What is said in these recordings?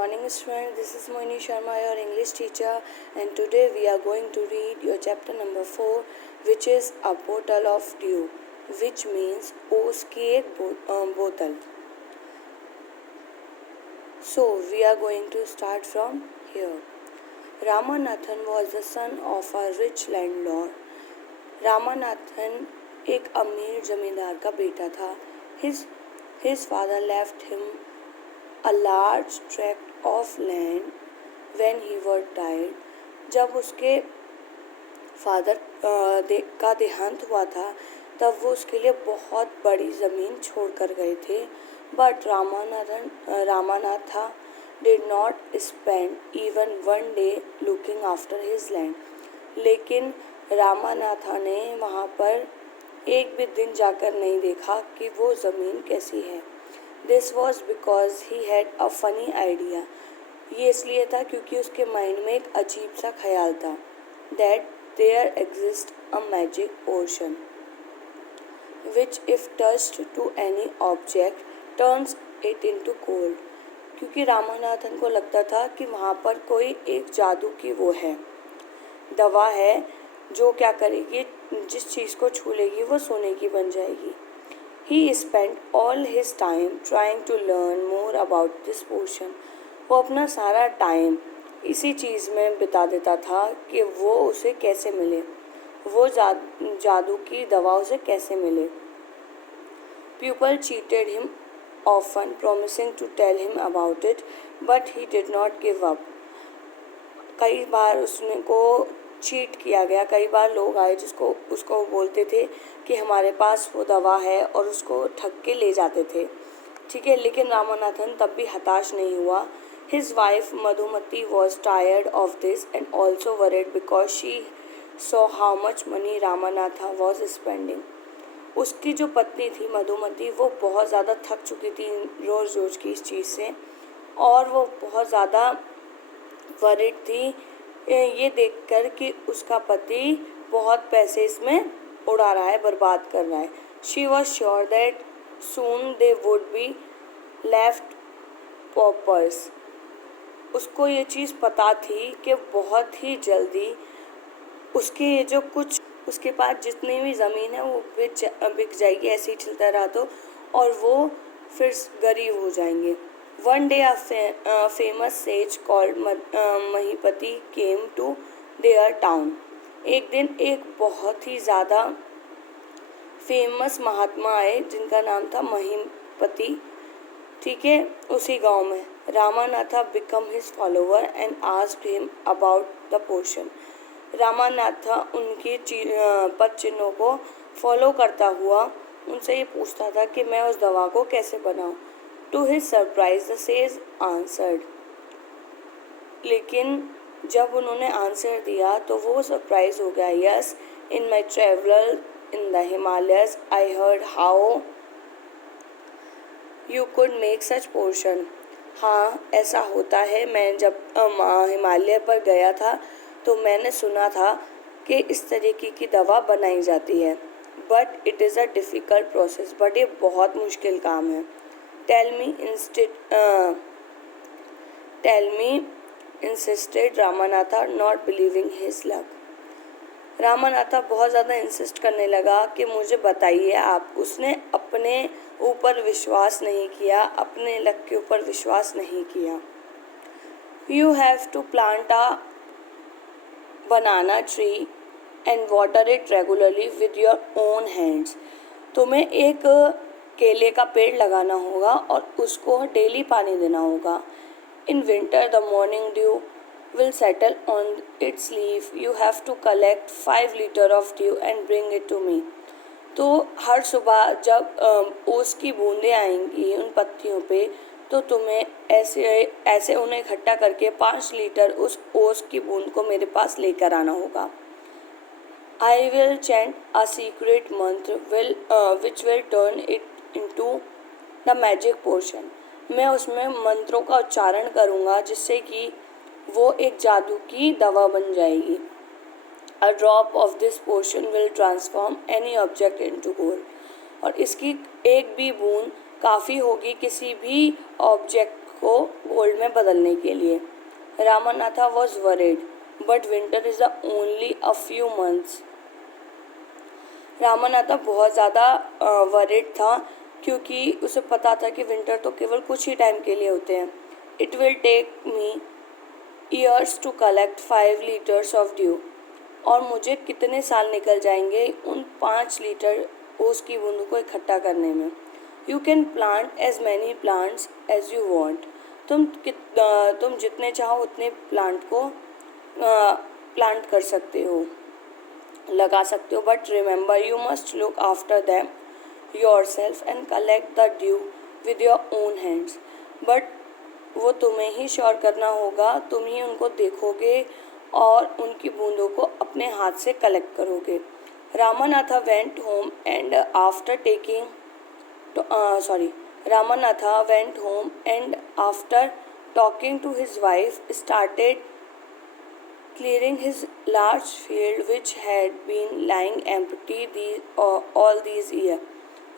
morning students, this is Moini Sharma, your English teacher, and today we are going to read your chapter number 4, which is A Bottle of Dew, which means उसकी एक बोतल. So we are going to start from here. Ramanathan was the son of a rich landlord. Ramanathan एक अमीर जमींदार का बेटा था. His father left him a large tract of land when he was died. जब उसके फादर का देहांत हुआ था तब वो उसके लिए बहुत बड़ी ज़मीन छोड़ कर गए थे. But Ramanatha did not spend even one day looking after his land. लेकिन रामानाथा ने वहाँ पर एक भी दिन जाकर नहीं देखा कि वो ज़मीन कैसी है. This was because he had a funny idea. ये इसलिए था क्योंकि उसके माइंड में एक अजीब सा ख्याल था. That there exists a magic potion which if touched to any object turns it into gold. क्योंकि रामानाथन को लगता था कि वहाँ पर कोई एक जादू की वो है, दवा है जो क्या करेगी, जिस चीज़ को छू लेगी वो सोने की बन जाएगी. He spent all his time trying to learn more about this potion. वो अपना सारा टाइम इसी चीज़ में बिता देता था कि वो उसे कैसे मिले, वो जादू की दवा उसे कैसे मिले. People cheated him often, promising to tell him about it, but he did not give up. कई बार उसने को चीट किया गया. कई बार लोग आए उसको बोलते थे कि हमारे पास वो दवा है और उसको ठग के ले जाते थे. ठीक है, लेकिन रामानाथन तब भी हताश नहीं हुआ. His wife Madhumati was tired of this and also worried because she saw how much money Ramanatha was spending. उसकी जो पत्नी थी मधुमती, वो बहुत ज़्यादा थक चुकी थी रोज़ की इस चीज़ से, और वो बहुत ज़्यादा वरिड थी ये देखकर कि उसका पति बहुत पैसे इसमें उड़ा रहा है, बर्बाद कर रहा है. She was sure that soon they would be left paupers. उसको ये चीज़ पता थी कि बहुत ही जल्दी उसके ये जो कुछ उसके पास जितनी भी ज़मीन है वो बिक जाएगी, ऐसे ही चलता रहा तो, और वो फिर गरीब हो जाएंगे. One day a famous sage called Mahipati came to their town. एक दिन एक बहुत ही ज़्यादा फेमस महात्मा आए जिनका नाम था महिपति. ठीक है, उसी गांव में. Ramanatha became his follower and asked him about the potion. Ramanatha उनकी पद चिन्हों को फॉलो करता हुआ उनसे ये पूछता था कि मैं उस दवा को कैसे बनाऊं. To his surprise, the sage answered. लेकिन जब उन्होंने आंसर दिया तो वो सरप्राइज हो गया. Yes, in my travel in the Himalayas, I heard how you could make such potion. हाँ, ऐसा होता है. मैं जब हिमालय पर गया था तो मैंने सुना था कि इस तरीके की दवा बनाई जाती है. But it is a difficult process. But ये बहुत मुश्किल काम है. Tell me, insisted Ramanatha, not believing his luck. Ramanatha बहुत ज़्यादा इंसिस्ट करने लगा कि मुझे बताइए आप. उसने अपने ऊपर विश्वास नहीं किया, अपने लक के ऊपर विश्वास नहीं किया. You have to plant a banana tree and water it regularly with your own hands. तुम्हें एक केले का पेड़ लगाना होगा और उसको डेली पानी देना होगा. In winter the morning dew will settle on its leaf. You have to collect 5 litre of dew and bring it to me. तो हर सुबह जब ओस की बूंदें आएंगी उन पत्तियों पे, तो तुम्हें ऐसे उन्हें इकट्ठा करके 5 लीटर उस ओस की बूंद को मेरे पास लेकर आना होगा. I will chant a secret mantra which will turn it into the magic potion. मैं उसमें मंत्रों का उच्चारण करूँगा जिससे कि वो एक जादू की दवा बन जाएगी. A drop of this potion will transform any object into gold. और इसकी एक भी बूंद काफ़ी होगी किसी भी ऑब्जेक्ट को गोल्ड में बदलने के लिए। Ramanatha was worried, but winter is the only a few months. Ramanatha बहुत ज़्यादा वरिड था क्योंकि उसे पता था कि विंटर तो केवल कुछ ही टाइम के लिए होते हैं। It will take me years to collect 5 litres of dew, और मुझे कितने साल निकल जाएंगे उन 5 लीटर ओस की बूंदों को इकट्ठा करने में। You can plant as many plants as you want, तुम जितने चाहो उतने प्लांट को प्लांट कर सकते हो, लगा सकते हो, but remember you must look after them your self and collect the due with your own hands. But वो तुम्हें ही श्योर करना होगा, तुम ही उनको देखोगे और उनकी बूंदों को अपने हाथ से कलेक्ट करोगे। Ramanatha went home and after taking Ramanatha went home and after talking to his wife started clearing his large field which had been lying empty all these years.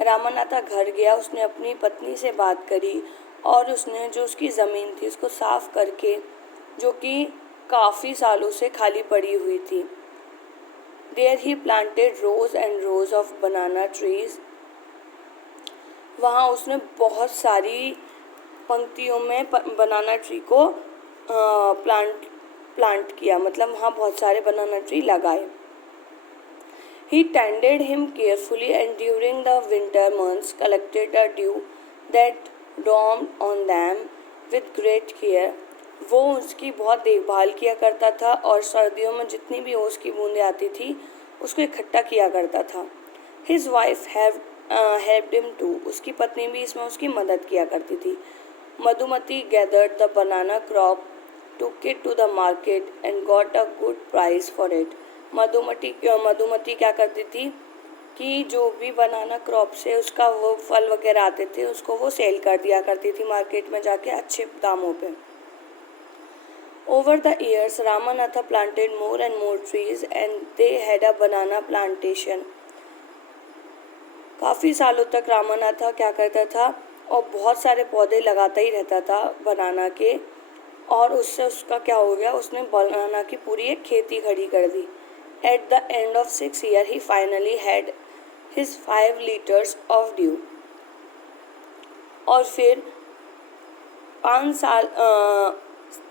Ramanatha घर गया, उसने अपनी पत्नी से बात करी और उसने जो उसकी ज़मीन थी उसको साफ करके, जो कि काफ़ी सालों से खाली पड़ी हुई थी, There he planted rows and rows of banana trees. वहाँ उसने बहुत सारी पंक्तियों में बनाना ट्री को प्लांट किया, मतलब वहाँ बहुत सारे बनाना ट्री लगाए। He tended him carefully and during the winter months collected the dew that dawned on them with great care. वो उसकी बहुत देखभाल किया करता था और सर्दियों में जितनी भी ओस की बूंदें आती थी उसको इकट्ठा किया करता था। His wife helped him too. उसकी पत्नी भी इसमें उसकी मदद किया करती थी। Madhumati gathered the banana crop, took it to the market and got a good price for it. Madhumati क्या करती थी कि जो भी बनाना क्रॉप से उसका वो फल वगैरह आते थे उसको वो सेल कर दिया करती थी मार्केट में जाके अच्छे दामों पे। Over the years, Ramanatha planted more and more trees and they had a banana plantation. काफ़ी सालों तक रामानाथा क्या करता था और बहुत सारे पौधे लगाता ही रहता था बनाना के, और उससे उसका क्या हो गया, उसने बनाना की पूरी एक खेती खड़ी कर दी। At the end of 6 years, he finally had his 5 liters of dew. और फिर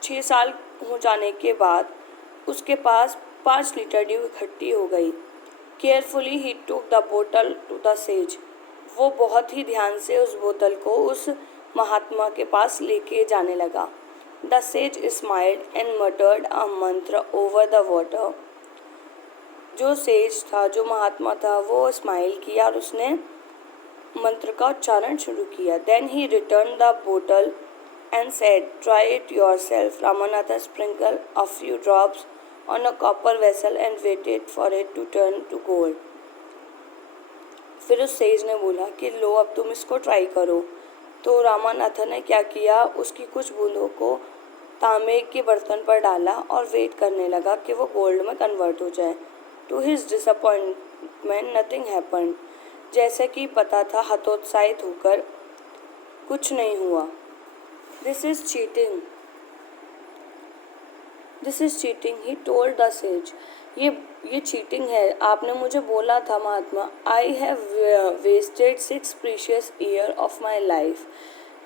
6 साल हो जाने के बाद उसके पास 5 लीटर ड्यू इकट्ठी हो गई। केयरफुली ही टूक द बोतल टू द सेज। वो बहुत ही ध्यान से उस बोतल को उस महात्मा के पास लेके जाने लगा। The sage smiled and muttered a mantra over the water. जो सेज था, जो महात्मा था, वो स्माइल किया और उसने मंत्र का उच्चारण शुरू किया। देन ही रिटर्न द बोतल and said, "Try it yourself." Ramanatha sprinkled a few drops on a copper vessel and waited for it to turn to gold. फिर उस सेज ने बोला कि लो अब तुम इसको ट्राई करो। तो रामानाथा ने क्या किया, उसकी कुछ बूंदों को तांबे के बर्तन पर डाला और वेट करने लगा कि वो गोल्ड में कन्वर्ट हो जाए। To his disappointment nothing happened. जैसे कि पता था, हतोत्साहित होकर कुछ नहीं हुआ। This is cheating, he told the sage. ये चीटिंग है, आपने मुझे बोला था महात्मा। I have wasted 6 precious years of my life.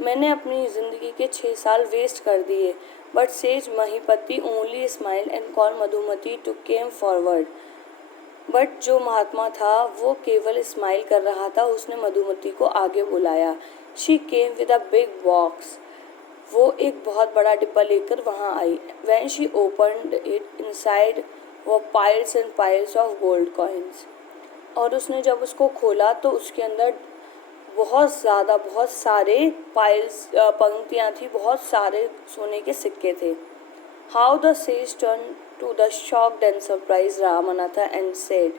मैंने अपनी ज़िंदगी के 6 साल वेस्ट कर दिए। But sage Mahipati only smiled and called Madhumati to came forward. But जो महात्मा था वो केवल स्माइल कर रहा था, उसने मधुमती को आगे बुलाया। She came with a big box. वो एक बहुत बड़ा डिब्बा लेकर वहाँ आई। When she opened it, inside were piles and piles of gold coins. और उसने जब उसको खोला तो उसके अंदर बहुत सारे पंक्तियाँ थी, बहुत सारे सोने के सिक्के थे। How the sage turned to the shocked and surprised Ramanatha and said,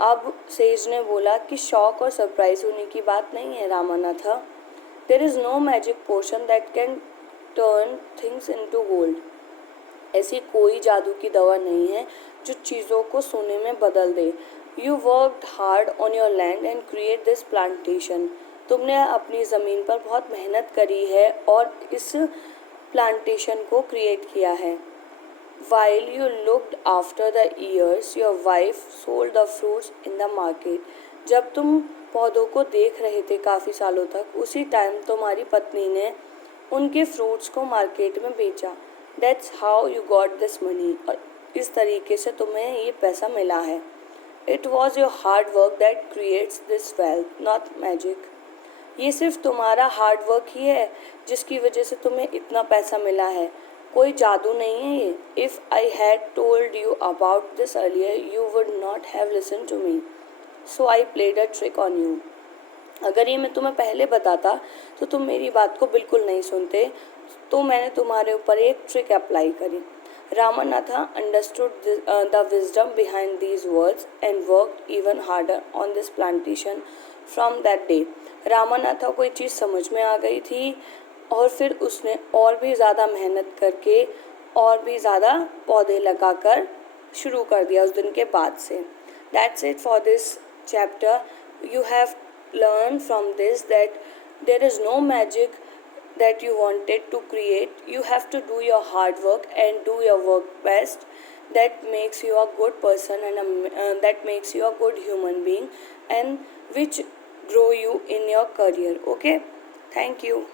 अब सेज ने बोला कि शॉक और सरप्राइज होने की बात नहीं है Ramanatha. There is no magic potion that can turn things into gold. ऐसी कोई जादू की दवा नहीं है जो चीज़ों को सोने में बदल दे। You worked hard on your land and create this plantation. तुमने अपनी ज़मीन पर बहुत मेहनत करी है और इस प्लांटेशन को क्रिएट किया है। While you looked after the ears, your wife sold the fruits in the market. जब तुम पौधों को देख रहे थे काफ़ी सालों तक, उसी टाइम तुम्हारी पत्नी ने उनके फ्रूट्स को मार्केट में बेचा। That's how you got this money. और इस तरीके से तुम्हें ये पैसा मिला है। It was your hard work that creates this wealth, not magic. ये सिर्फ तुम्हारा हार्ड वर्क ही है जिसकी वजह से तुम्हें इतना पैसा मिला है, कोई जादू नहीं है ये। If I had told you about this earlier you would not have listen to me, so I played a trick on you. अगर ये मैं तुम्हें पहले बताता तो तुम मेरी बात को बिल्कुल नहीं सुनते, तो मैंने तुम्हारे ऊपर एक ट्रिक अप्लाई करी। Ramanatha understood the wisdom behind these words and worked even harder on this plantation from that day. Ramanatha को ये चीज़ समझ में आ गई थी और फिर उसने और भी ज़्यादा मेहनत करके और भी ज़्यादा पौधे लगाकर शुरू कर दिया उस दिन के बाद से। That's it for this chapter. You have learned from this that there is no magic that you wanted to create. You have to do your hard work and do your work best. That makes you a good person and that makes you a good human being and which grow you in your career. Okay, thank you.